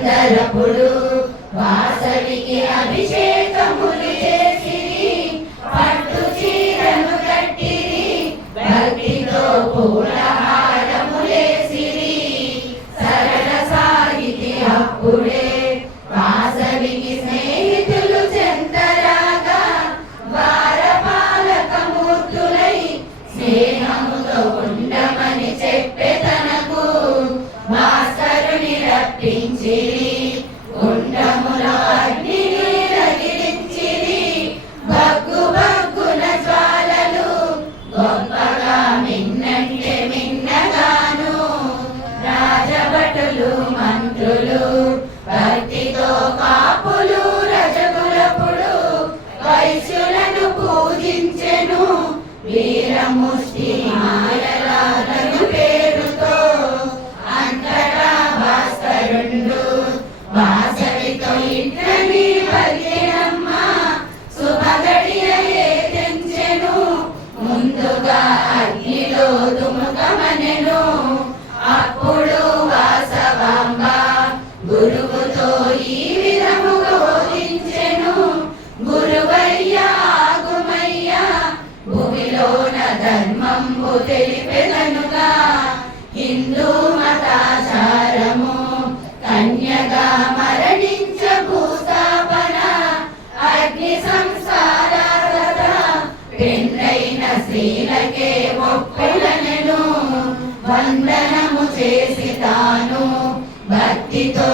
అందరపుడు వాసవికి అభిషేకములు చేసిరి, పట్టు చీరను కట్టిరి, భక్తితో పూలహారములేసిరి. సరళ సాగితి అప్పుడే వాసవికి స్నేహితులు చెంతరాగా, వారపాలకమూర్తులై స్నేహముతో ఉండమని చెప్పే తనకు భాస్కరుని రప్పించిరి. గుండములో అగ్నిని రగిలించిరి, బగ్గు బగ్గున జ్వాలలు గొప్పగా మిన్నంటే మిన్నగాను. రాజభటులు మంత్రులు భక్తితో కాపులు రజగులపుడు వైశ్యులను పూజించెను. వీరముష్టి మాయలాగను పేరుతో అంతటా భాస్కరుండు వాసవితో ఇట్లని పలికెనమ్మ. శుభగడియే తెంచెను, ముందుగా అగ్నిలో దుముకమనెను. అప్పుడు వాసవాంబ గురువుతో ఈ విధముగా బోధించెను. గురువయ్యా ఆగుమయ్యా, భూమిలోన ధర్మంబు తెలిపెదనుగా. హిందూ మతాచారము కన్యగా మరణించ భూస్థాపన, అగ్ని సంసారాగత పెండ్లైన స్త్రీలకే ఒప్పులనెను. వందనము చేసి తాను భక్తితో